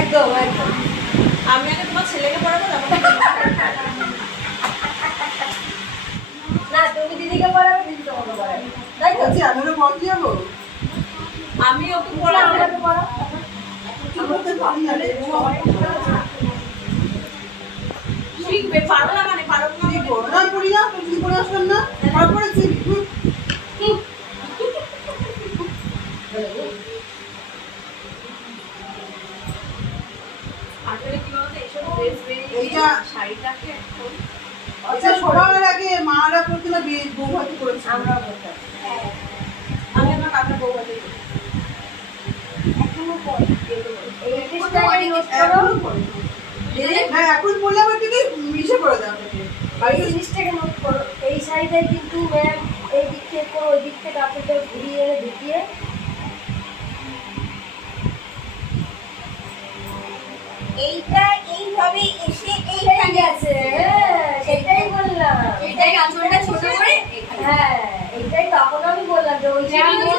একদম একদম। আমি আগে তোমার ছেলেকে পড়াবো তারপর না তুমি দিদিকে পড়াবে, দিদি তোমাকে পড়াবে, তাই তো? বলছি আমি তো পড়তে যাবো। আমি ওকে না, পড়াবো। আমাকে পড়াও। আমি তো পারি না রে। শিখবে, পারো না মানে পারো না কি বলে- করো? না পড়ি না, তুমি পড়ে আসবেন না। তারপরে শিখবি। আসলে কি বলতো এইসব ড্রেস বেরিয়ে এইটা- শাড়িটাকে এখন আচ্ছা সবার আগে মারা পড়তে না বউ হাতে করেছে। আমরা বলতাম আমি আমার কাকার বউ হাতে করি। এখনো পড়ে। এই জিনিসটাকে নোট করো। এখনো পড়ে। না এখন পড়লে আবার কিন্তু মিশে পড়ে যাবে ওটাকে। এই জিনিসটাকে নোট করো। এই শাড়িটাই কিন্তু ম্যাম এই দিক থেকে করো, ওই দিক থেকে কাপড়টা ঘুরিয়ে এনে ঢুকিয়ে এইটা এইভাবে এসে এইটাই গেছে। হ্যাঁ, সেটাই বললাম। এটাই আঁচলটা ছোট করে হ্যাঁ, এইটাই তখন আমি বললাম যে ওই যেগুলো